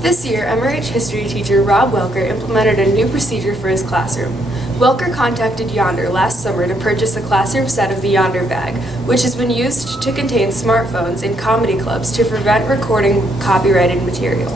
This year, MRH history teacher Rob Welker implemented a new procedure for his classroom. Welker contacted Yonder last summer to purchase a classroom set of the Yonder bag, which has been used to contain smartphones in comedy clubs to prevent recording copyrighted material.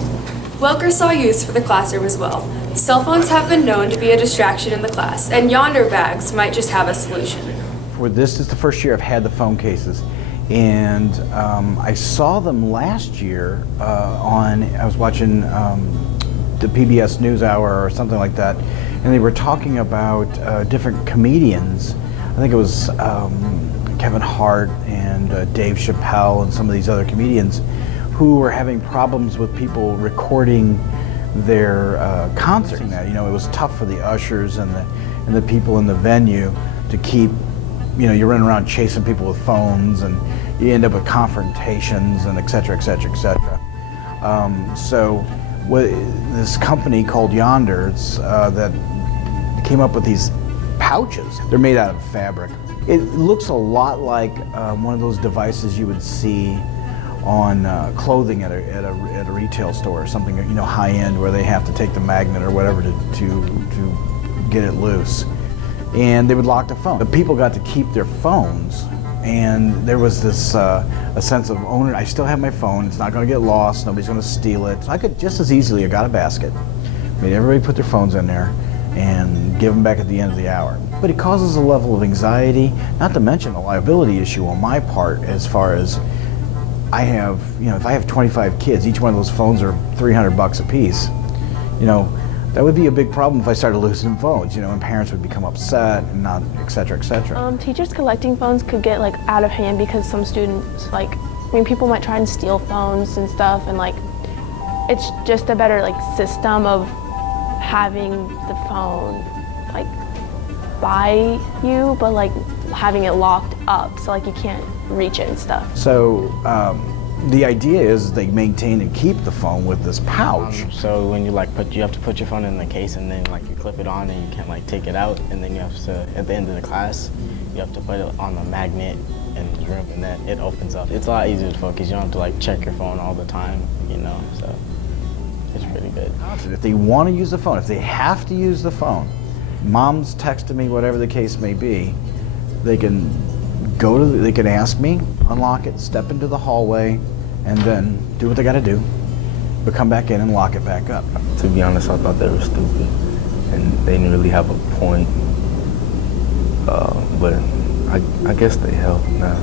Welker saw use for the classroom as well. Cell phones have been known to be a distraction in the class, and Yonder bags might just have a solution. This is the first year I've had the phone cases, and I saw them last year I was watching the PBS NewsHour or something like that, and they were talking about different comedians. I think it was Kevin Hart and Dave Chappelle and some of these other comedians who were having problems with people recording their concerts. You know, it was tough for the ushers and the people in the venue to keep, you know, you're running around chasing people with phones and you end up with confrontations and et cetera, et cetera, et cetera. So this company called Yonder that came up with these pouches. They're made out of fabric. It looks a lot like one of those devices you would see on clothing at a retail store or something, you know, high end, where they have to take the magnet or whatever to get it loose. And they would lock the phone. The people got to keep their phones, and there was this a sense of owner. I still have my phone. It's not going to get lost. Nobody's going to steal it. So I could just as easily have got a basket, made everybody put their phones in there, and give them back at the end of the hour. But it causes a level of anxiety, not to mention a liability issue on my part, as far as I have, you know, if I have 25 kids, each one of those phones are $300 a piece, you know, that would be a big problem if I started losing phones, you know, and parents would become upset and not, et cetera, et cetera. Teachers collecting phones could get like out of hand because some students, like, I mean, people might try and steal phones and stuff, and like, it's just a better like system of having the phone like by you, but like having it locked up so like you can't reach it and stuff. So the idea is they maintain and keep the phone with this pouch. So when you like you have to put your phone in the case, and then like you clip it on, and you can't like take it out, and then you have to, at the end of the class, you have to put it on the magnet in the room, and then it opens up. It's a lot easier to focus. You don't have to like check your phone all the time, you know, so it's pretty good. If they want to use the phone, if they have to use the phone, mom's texting me, whatever the case may be, they can they can ask me, unlock it, step into the hallway, and then do what they got to do, but come back in and lock it back up. To be honest, I thought they were stupid, and they didn't really have a point, but I guess they help now.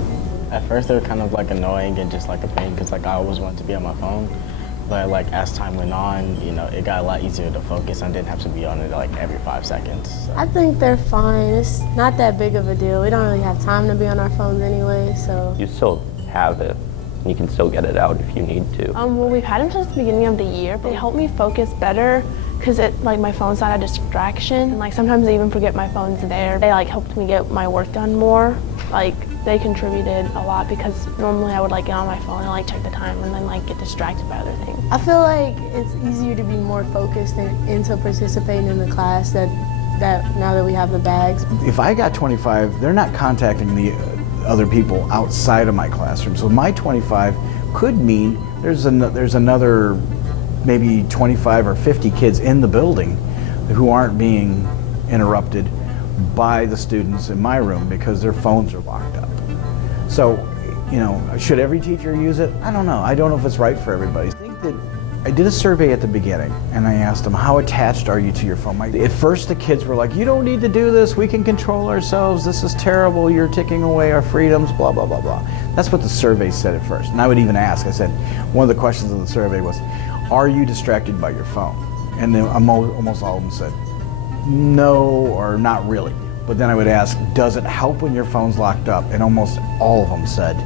At first they were kind of like annoying and just like a pain, because like I always wanted to be on my phone, but like as time went on, you know, it got a lot easier to focus. I didn't have to be on it like every 5 seconds. So. I think they're fine. It's not that big of a deal. We don't really have time to be on our phones anyway, so. You still have it. You can still get it out if you need to. Well, we've had them since the beginning of the year. They help me focus better because like my phone's not a distraction. And like sometimes I even forget my phone's there. They like helped me get my work done more. Like they contributed a lot, because normally I would like get on my phone and like check the time and then like get distracted by other things. I feel like it's easier to be more focused and into participating in the class that now that we have the bags. If I got 25, they're not contacting the other people outside of my classroom. So my 25 could mean there's another maybe 25 or 50 kids in the building who aren't being interrupted by the students in my room because their phones are locked up. So, you know, should every teacher use it? I don't know. I don't know if it's right for everybody. I think that I did a survey at the beginning, and I asked them, how attached are you to your phone? At first the kids were like, you don't need to do this, we can control ourselves, this is terrible, you're taking away our freedoms, blah, blah, blah, blah. That's what the survey said at first. And I would even ask, I said, one of the questions in the survey was, are you distracted by your phone? And then almost all of them said, no, or not really. But then I would ask, does it help when your phone's locked up? And almost all of them said,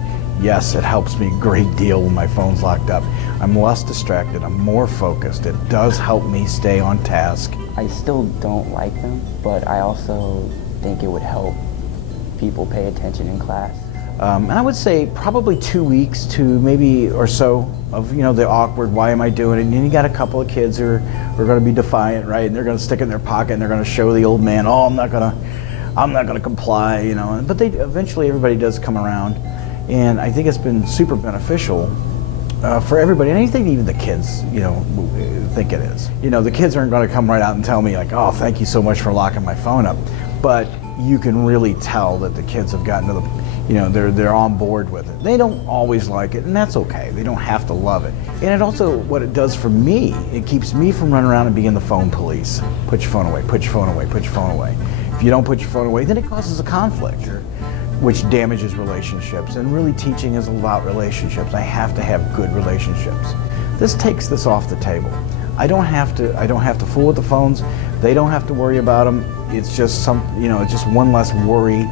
yes, it helps me a great deal when my phone's locked up. I'm less distracted, I'm more focused. It does help me stay on task. I still don't like them, but I also think it would help people pay attention in class. And I would say probably 2 weeks to maybe or so of, you know, the awkward, why am I doing it? And then you got a couple of kids who are going to be defiant, right? And they're going to stick it in their pocket and they're going to show the old man, oh, I'm not going to comply, you know. But eventually everybody does come around. And I think it's been super beneficial for everybody, and I think even the kids, think it is. The kids aren't going to come right out and tell me like, oh, thank you so much for locking my phone up. But you can really tell that the kids have gotten to the, they're on board with it. They don't always like it, and that's okay. They don't have to love it. And it also, what it does for me, it keeps me from running around and being the phone police. Put your phone away, put your phone away, put your phone away. If you don't put your phone away, then it causes a conflict, which damages relationships. And really, teaching is about relationships. I have to have good relationships. This takes this off the table. I don't have to fool with the phones. They don't have to worry about them. It's just it's just one less worry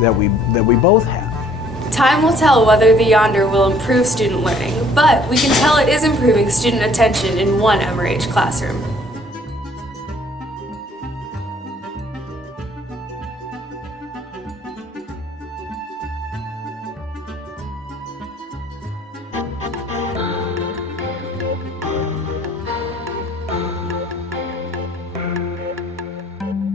that we both have. Time will tell whether the Yonder will improve student learning, but we can tell it is improving student attention in one MRH classroom.